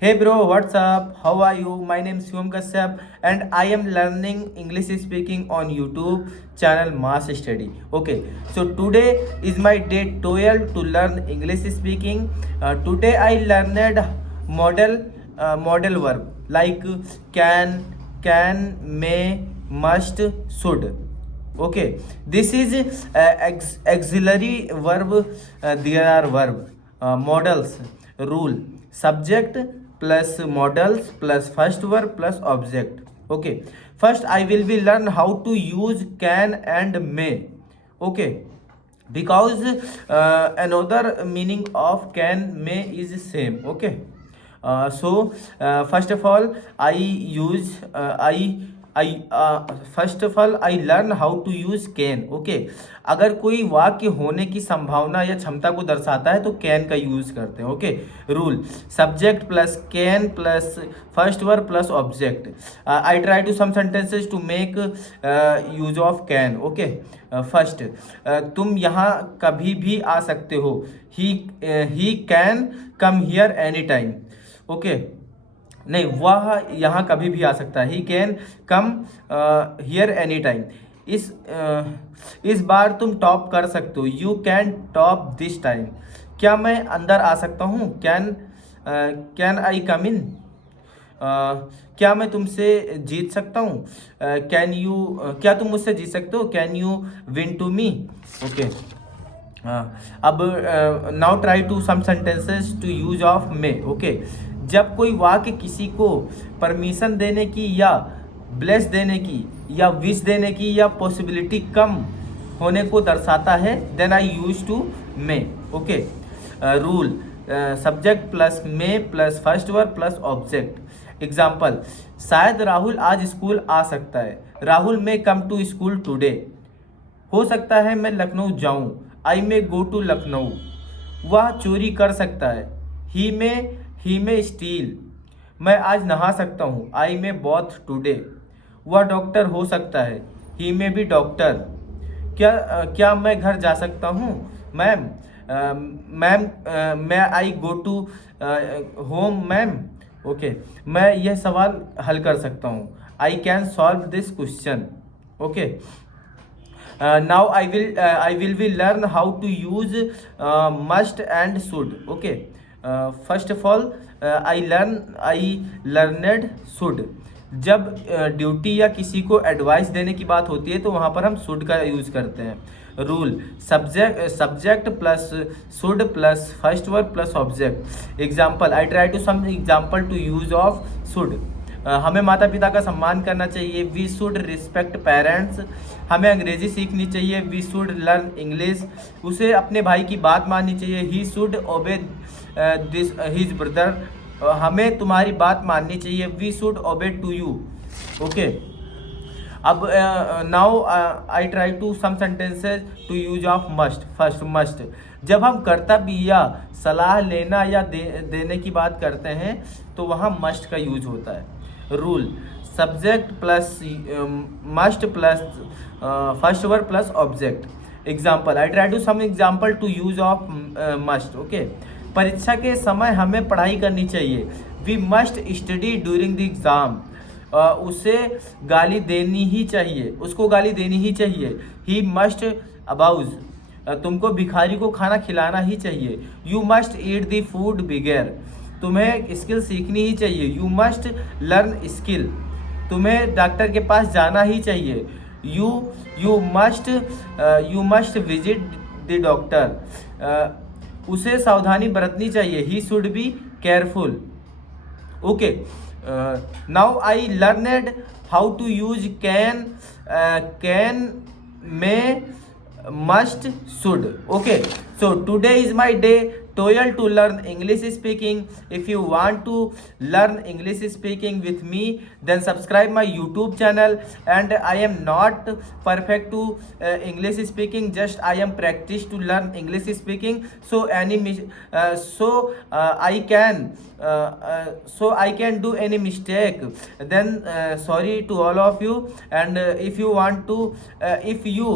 Hey bro, what's up? How are you? My name is Shivam Kashyap and I am learning English speaking on YouTube channel Mass Study. Okay, so today is my day 12 to learn English speaking. Today I learned model verb like can, may, must, should. Okay, this is auxiliary verb. There are verb models rule subject plus models plus first verb plus object. Okay, first I will be learn how to use can and may. Okay, because another meaning of can may is same. Okay, first of all I first of all I learn how to use can. Okay, अगर कोई वाक्य होने की संभावना या क्षमता को दर्शाता है तो कैन का यूज करते हैं. Okay, rule subject plus can plus first verb plus object. I try to some sentences to make use of can. Okay, first तुम यहाँ कभी भी आ सकते हो. He can come here any time. Okay, नहीं, वह यहाँ कभी भी आ सकता है. He can come here any time. इस बार तुम टॉप कर सकते हो. You can top this time. क्या मैं अंदर आ सकता हूँ? कैन आई कम इन. क्या मैं तुमसे जीत सकता हूँ? क्या तुम मुझसे जीत सकते हो? Can you win to me. Okay, अब now try to some sentences to use of may. Okay, जब कोई वाक्य किसी को परमिशन देने की या ब्लेस देने की या विश देने की या पॉसिबिलिटी कम होने को दर्शाता है then I use to may. Okay, rule subject plus may plus first verb plus object. Example, शायद राहुल आज स्कूल आ सकता है. Rahul may come to school today. हो सकता है मैं लखनऊ जाऊं. I may go to Lucknow. वह चोरी कर सकता है. ही में स्टील. मैं आज नहा सकता हूँ. आई में बॉथ टुडे. वह डॉक्टर हो सकता है. ही में बी डॉक्टर. क्या मैं घर जा सकता हूँ? मैम मैं I go to home ma'am. Okay, मैं यह सवाल हल कर सकता हूँ. I can solve this question. Okay, now I will be learn how to use must and should. Okay, first of all I learned should. जब duty या किसी को एडवाइस देने की बात होती है तो वहाँ पर हम शुड का यूज करते हैं. Rule subject plus should plus first verb plus object. Example, I try to some example to use of should. हमें माता पिता का सम्मान करना चाहिए. We should respect parents. हमें अंग्रेजी सीखनी चाहिए. We should learn English. उसे अपने भाई की बात माननी चाहिए. He should obey this his brother. हमें तुम्हारी बात माननी चाहिए. We should obey to you. Okay, अब now I try to some sentences to use of must. First must. जब हम कर्तव्य या सलाह लेना या देने की बात करते हैं तो वहाँ मस्ट का यूज होता है. Rule subject plus must plus first verb plus object. Example, I try to some example to use of must. Okay, परीक्षा के समय हमें पढ़ाई करनी चाहिए. We must study during the exam. उसे गाली देनी ही चाहिए. उसको गाली देनी ही चाहिए. He must abuse. तुमको भिखारी को खाना खिलाना ही चाहिए. You must eat the food beggar. तुम्हें स्किल सीखनी ही चाहिए. You must learn skill. तुम्हें डॉक्टर के पास जाना ही चाहिए. You must visit the doctor. उसे सावधानी बरतनी चाहिए. He should be careful. Okay, now I learned how to use can may must should. Okay, so today is my day 12 to learn English speaking. If you want to learn English speaking with me then subscribe my YouTube channel. And I am not perfect to English speaking, just I am practice to learn English speaking. So I can do any mistake then sorry to all of you. And if you want to if you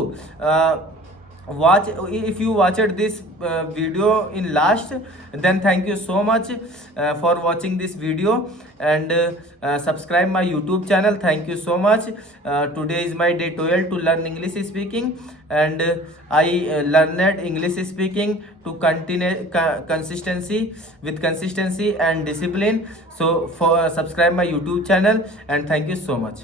watch. If you watched this video in last, then thank you so much for watching this video, and subscribe my YouTube channel. Thank you so much. Today is my day 12 to learn English speaking, and I learned English speaking to continue consistency, with consistency and discipline. So for subscribe my YouTube channel, and thank you so much.